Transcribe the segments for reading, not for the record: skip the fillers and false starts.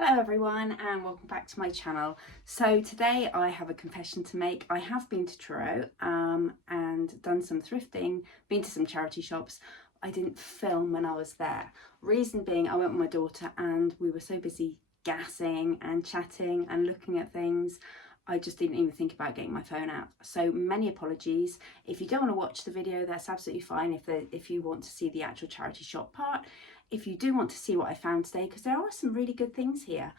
Hello everyone and welcome back to my channel. So today I have a confession to make. I have been to Truro and done some thrifting, been to some charity shops. I didn't film when I was there. Reason being, I went with my daughter and we were so busy gassing and chatting and looking at things, I just didn't even think about getting my phone out. So many apologies. If you don't want to watch the video, that's absolutely fine. If you want to see the actual charity shop part. If you do want to see what I found today, because there are some really good things here,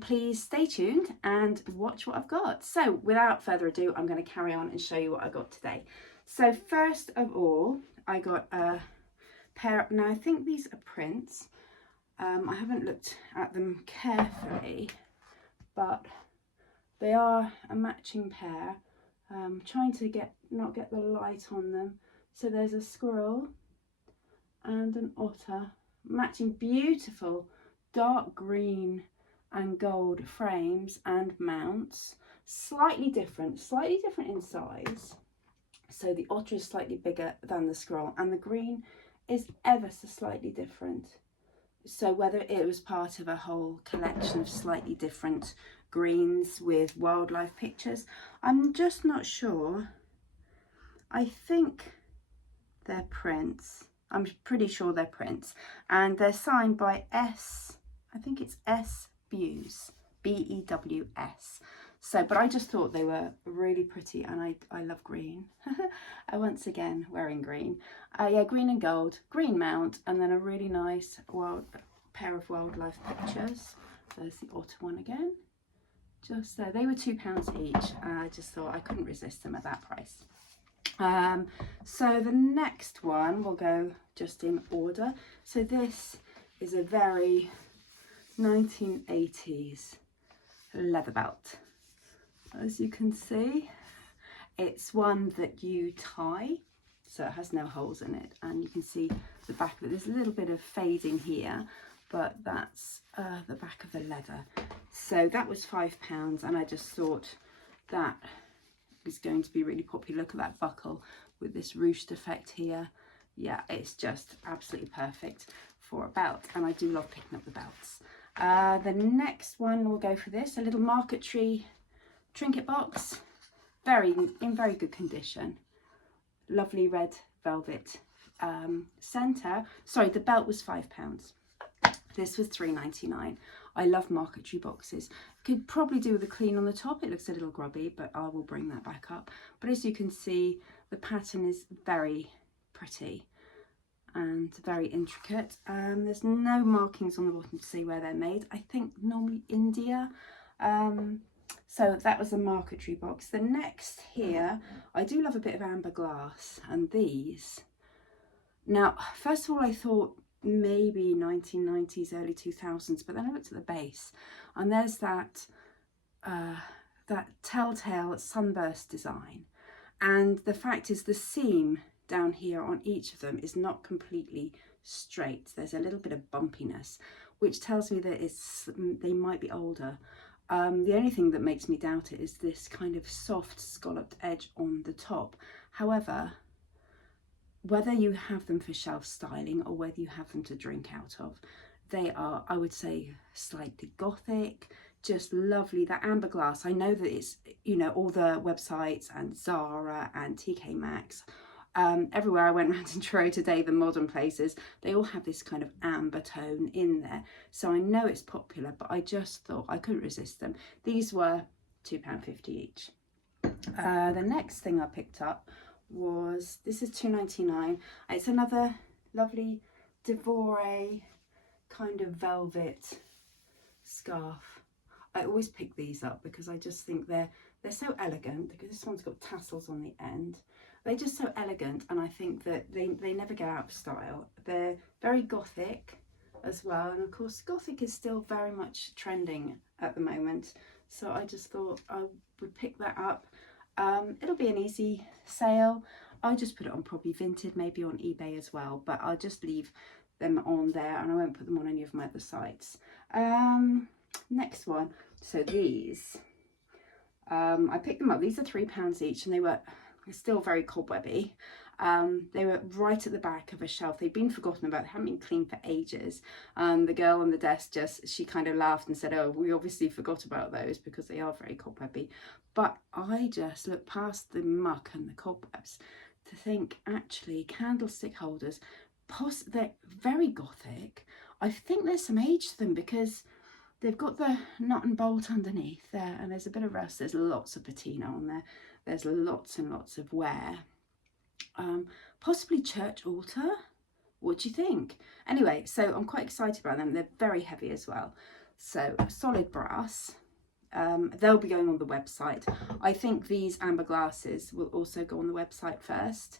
please stay tuned and watch what I've got. So without further ado, I'm going to carry on and show you what I got today. So first of all, I got a pair. Now I think these are prints. I haven't looked at them carefully, but they are a matching pair. Trying to not get the light on them. So there's a squirrel and an otter, matching beautiful dark green and gold frames and mounts. Slightly different in size. So the otter is slightly bigger than the squirrel and the green is ever so slightly different. So whether it was part of a whole collection of slightly different greens with wildlife pictures, I'm just not sure. I think they're prints. I'm pretty sure they're prints, and they're signed by I think it's S Bews, B-E-W-S. So, but I just thought they were really pretty, and I love green. I once again wearing green. Yeah, green and gold, green mount, and then a really nice pair of wildlife pictures. There's the otter one again. Just there. They were £2 each. I just thought I couldn't resist them at that price. So the next one will go just in order. So this is a very 1980s leather belt. As you can see, it's one that you tie, so it has no holes in it, and you can see the back of it. There's a little bit of fading here, but that's the back of the leather. So that was £5, and I just thought that is going to be really popular. Look at that buckle with this ruched effect here. Yeah, it's just absolutely perfect for a belt, and I do love picking up the belts. The next one will go for this, a little marquetry trinket box, in very good condition. Lovely red velvet centre. Sorry, the belt was £5. This was £3.99. I love marquetry boxes. Could probably do with a clean on the top. It looks a little grubby, but I will bring that back up. But as you can see, the pattern is very pretty and very intricate. There's no markings on the bottom to say where they're made. I think normally India. So that was the marquetry box. The next here, I do love a bit of amber glass, and these. Now, first of all, I thought maybe 1990s, early 2000s, but then I looked at the base, and there's that telltale sunburst design, and the fact is the seam down here on each of them is not completely straight. There's a little bit of bumpiness, which tells me that they might be older. The only thing that makes me doubt it is this kind of soft scalloped edge on the top. However, whether you have them for shelf styling or whether you have them to drink out of, they are, I would say, slightly gothic, just lovely. That amber glass, I know that it's, you know, all the websites and Zara and TK Maxx, everywhere I went around in Truro today, the modern places, they all have this kind of amber tone in there. So I know it's popular, but I just thought I couldn't resist them. These were £2.50 each. The next thing I picked up was, this is £2.99. It's another lovely Devore kind of velvet scarf. I always pick these up because I just think they're so elegant, because this one's got tassels on the end. They're just so elegant, and I think that they never go out of style. They're very gothic as well, and of course gothic is still very much trending at the moment, so I just thought I would pick that up. It'll be an easy sale. I'll just put it on probably Vinted, maybe on eBay as well, but I'll just leave them on there and I won't put them on any of my other sites. Next one, so these, I picked them up. These are £3 each, and they were still very cobwebby. They were right at the back of a shelf. They'd been forgotten about. They hadn't been cleaned for ages. The girl on the desk she kind of laughed and said, oh, we obviously forgot about those because they are very cobwebby. But I just looked past the muck and the cobwebs to think, actually, candlestick holders, they're very Gothic. I think there's some age to them because they've got the nut and bolt underneath there, and there's a bit of rust. There's lots of patina on there. There's lots and lots of wear. Possibly church altar. What do you think? Anyway, so I'm quite excited about them. They're very heavy as well. So solid brass. They'll be going on the website. I think these amber glasses will also go on the website first,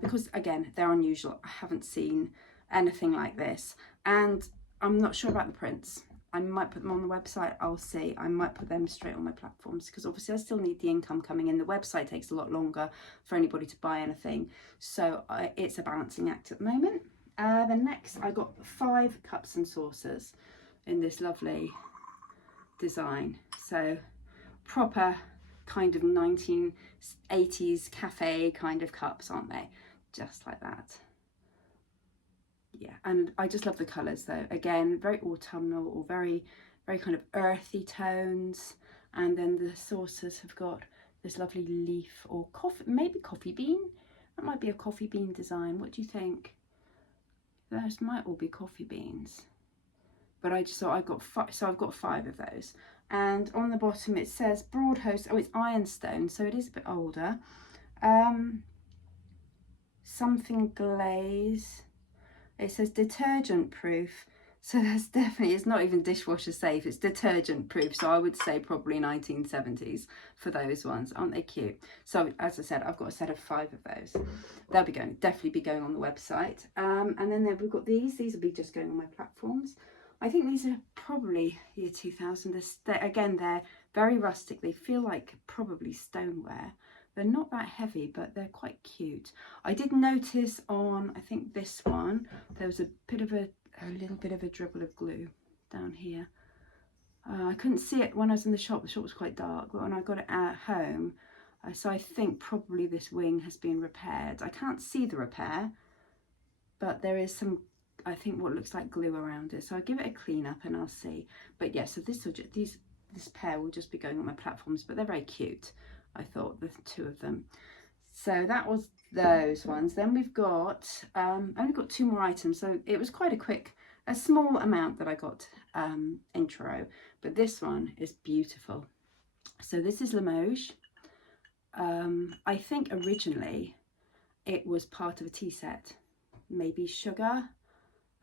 because again, they're unusual. I haven't seen anything like this, and I'm not sure about the prints. I might put them on the website. I'll see. I might put them straight on my platforms because obviously I still need the income coming in. The website takes a lot longer for anybody to buy anything, so it's a balancing act at the moment. Then next I got 5 cups and saucers in this lovely design. So proper kind of 1980s cafe kind of cups, aren't they? Just like that. Yeah, and I just love the colours though. Again, very autumnal or very kind of earthy tones. And then the saucers have got this lovely leaf or maybe coffee bean. That might be a coffee bean design. What do you think? Those might all be coffee beans. But I just thought I've got 5, so I've got 5 of those. And on the bottom it says Broadhost. Oh, it's ironstone, so it is a bit older. Something glaze. It says detergent proof, so that's definitely, it's not even dishwasher safe, it's detergent proof, so I would say probably 1970s for those ones. Aren't they cute? So as I said, I've got a set of 5 of those. They'll be definitely be going on the website. And then we've got these will be just going on my platforms. I think these are probably year 2000. Again, they're very rustic. They feel like probably stoneware. They're not that heavy, but they're quite cute. I did notice on, I think this one, there was a little bit of a dribble of glue down here. I couldn't see it when I was in the shop. The shop was quite dark, but when I got it at home, so I think probably this wing has been repaired. I can't see the repair, but there is some, I think, what looks like glue around it. So I'll give it a clean up and I'll see. But yeah, so this pair will just be going on my platforms, but they're very cute. I thought, the 2 of them. So that was those ones. Then we've got, only got 2 more items. So it was quite a small amount that I got in Truro. But this one is beautiful. So this is Limoges. I think originally it was part of a tea set. Maybe a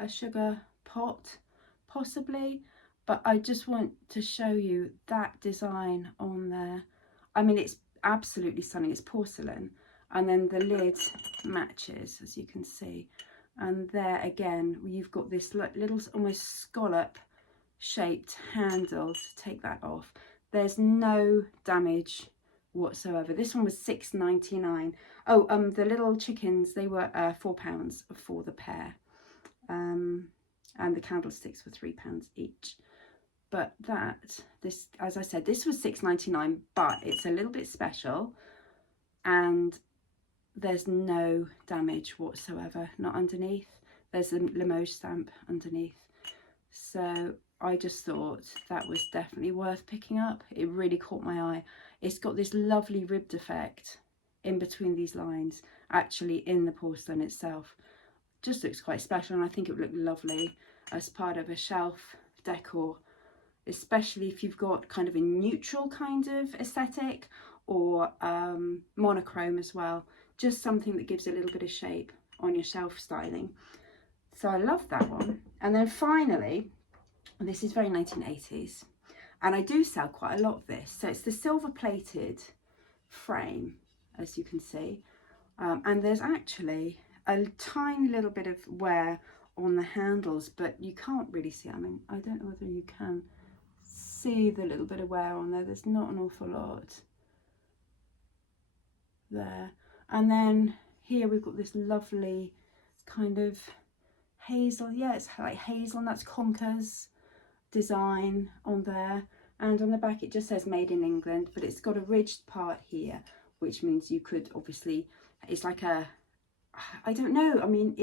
sugar pot, possibly. But I just want to show you that design on there. I mean, it's absolutely stunning. It's porcelain, and then the lid matches, as you can see. And there again, you've got this little almost scallop shaped handle to take that off. There's no damage whatsoever. This one was £6.99. Oh, the little chickens, they were £4 for the pair, and the candlesticks were £3 each. But this, as I said, this was £6.99, but it's a little bit special, and there's no damage whatsoever, not underneath. There's a Limoges stamp underneath. So I just thought that was definitely worth picking up. It really caught my eye. It's got this lovely ribbed effect in between these lines, actually in the porcelain itself. Just looks quite special, and I think it would look lovely as part of a shelf decor, especially if you've got kind of a neutral kind of aesthetic, or monochrome as well. Just something that gives a little bit of shape on your shelf styling. So I love that one. And then finally, this is very 1980s, and I do sell quite a lot of this. So it's the silver plated frame, as you can see, and there's actually a tiny little bit of wear on the handles, but you can't really see. I mean, I don't know whether you can see the little bit of wear on there. There's not an awful lot there. And then here we've got this lovely kind of hazel, yeah, it's like hazelnuts conkers design on there, and on the back it just says made in England, but it's got a ridged part here, which means you could obviously, it's like a I don't know. I mean,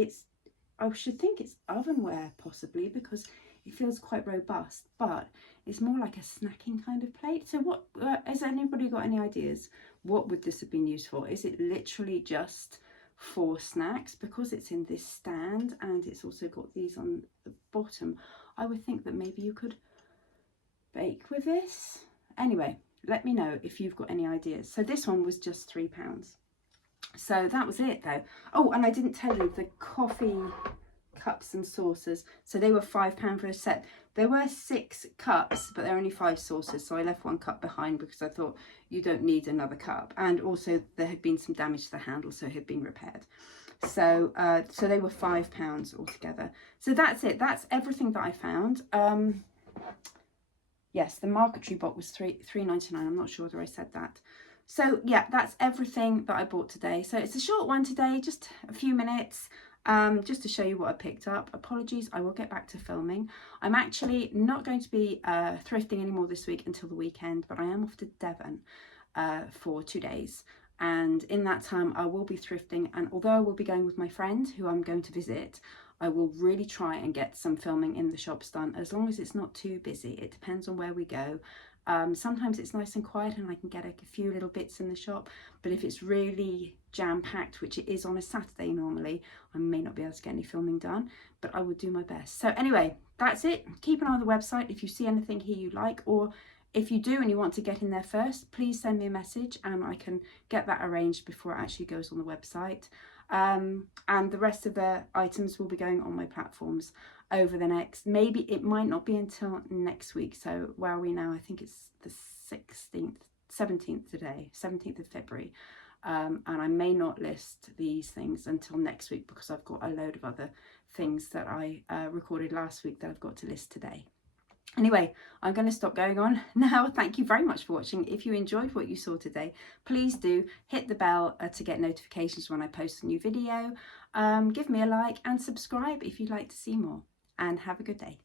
I should think it's ovenware possibly, because it feels quite robust, but it's more like a snacking kind of plate. So what, has anybody got any ideas? What would this have been used for? Is it literally just for snacks? Because it's in this stand and it's also got these on the bottom, I would think that maybe you could bake with this. Anyway, let me know if you've got any ideas. So this one was just £3. So that was it though. Oh, and I didn't tell you the coffee cups and saucers. So they were £5 for a set. There were 6 cups, but there are only 5 saucers. So I left 1 cup behind because I thought you don't need another cup. And also there had been some damage to the handle, so it had been repaired. So so they were £5 altogether. So that's it. That's everything that I found. Yes, the marquetry box was £3.99. I'm not sure whether I said that. So yeah, that's everything that I bought today. So it's a short one today, just a few minutes, just to show you what I picked up. Apologies, I will get back to filming. I'm actually not going to be thrifting anymore this week until the weekend, but I am off to Devon for 2 days. And in that time I will be thrifting, and although I will be going with my friend who I'm going to visit, I will really try and get some filming in the shops done, as long as it's not too busy. It depends on where we go. Sometimes it's nice and quiet and I can get a few little bits in the shop, but if it's really jam-packed, which it is on a Saturday normally, I may not be able to get any filming done, but I will do my best. So anyway, that's it. Keep an eye on the website. If you see anything here you like, or if you do and you want to get in there first, please send me a message and I can get that arranged before it actually goes on the website. And the rest of the items will be going on my platforms over the next, maybe it might not be until next week. So where are we now? I think it's the 17th today, 17th of February. And I may not list these things until next week because I've got a load of other things that I recorded last week that I've got to list today. Anyway, I'm going to stop going on now. Thank you very much for watching. If you enjoyed what you saw today, please do hit the bell to get notifications when I post a new video. Give me a like and subscribe if you'd like to see more. And have a good day.